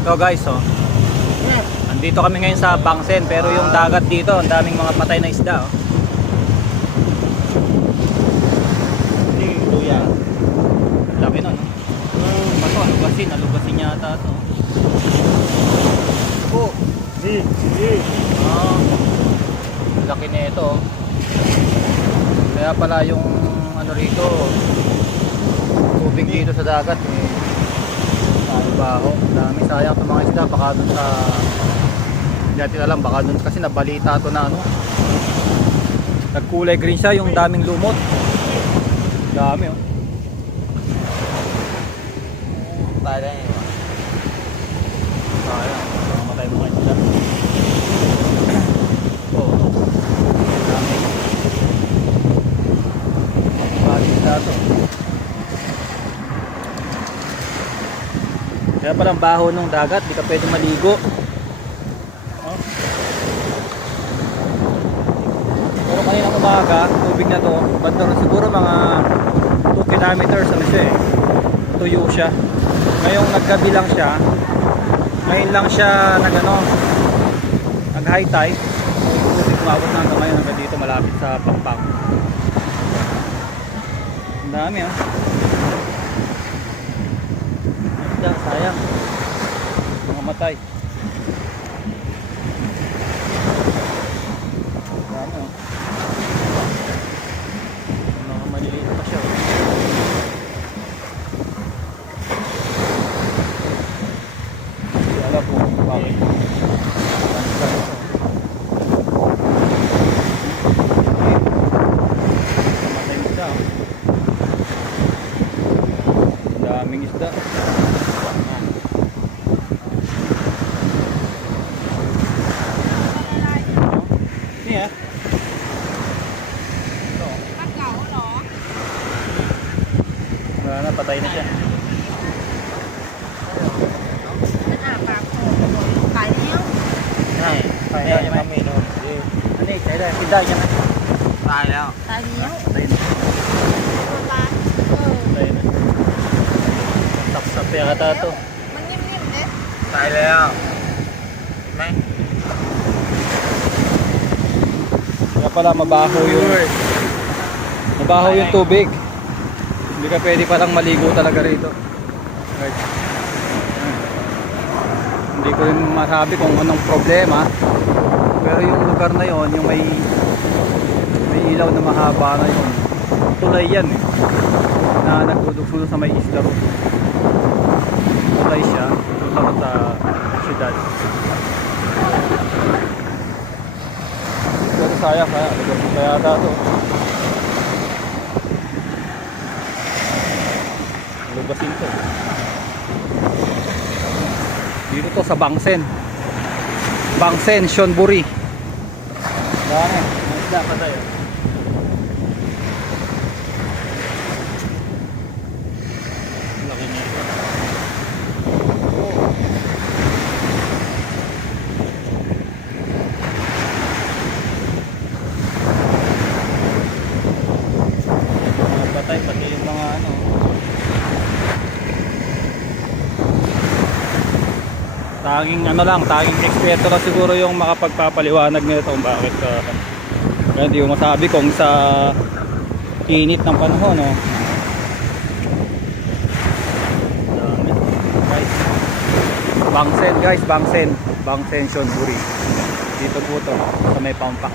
So guys, oh. Andito kami ngayon sa Bangsen, pero yung dagat dito, ang daming mga patay na isda, oh. Hindi, luya. Laki nun, no? Bato, alugasin yata to. Oh, hindi. Ah, laki na ito, oh. Kaya pala yung ano rito, tubig dito sa dagat, eh. Baho, dami, sayang itong mga isda, baka dun sa hindi natin alam, baka dun kasi nabalita to na ano, nagkulay green siya, yung daming lumot, dami, oh. Tayo na yun. Sayang, mamatay mga isda. Oh, dami, bali isda to. Kaya palang baho nung dagat, di ka pwede maligo. Oh. Pero kaninang umaga, tubig na to, banda rin siguro mga 2 kilometers ano siya eh. Tuyo siya. Ngayong naggabi lang siya, ngayon lang siya nag high tide. So yung tubig umabot na hanggang ngayon hanggang dito malapit sa Pampang. Ang dami ah. Sayang, mga matay. Dami, oh. Mga maliliit pa siya, oh. Hindi alam po bakit. Namatay yung isda, oh. Daming isda. Ini ya. Ito. Wala na, patay na siya. Này, Phải đây đây, là mày. mami luôn. Anh đi chạy đây, pindah nha. Tài đâu? Patay na. Patay na. Sapsap yata to. Tài đâu? Mấy? Kaya pala mabaho yung tubig. Hindi ka pwede palang maligo talaga rito. Right. Hindi ko rin masabi kung anong problema. Pero yung lugar na yon, yung may ilaw na mahaba na yon, tulay yan eh, na nagdudugso sa may isla ro. Tulay siya tapos sa syudad. Pero sayang, kaya yata to. Lubasin to. Dito to sa Bangsen, Shonburi. Dami, may isda pa tayo. Laki niya. Mga patay, pati yung mga ano. Tanging eksperto lang siguro yung makapagpapaliwanag nito kung bakit kaya hindi ko masabi kung sa init ng panahon, no. Dami. Guys, Bangsen, Shonburi. Dito po to sa may Pampak.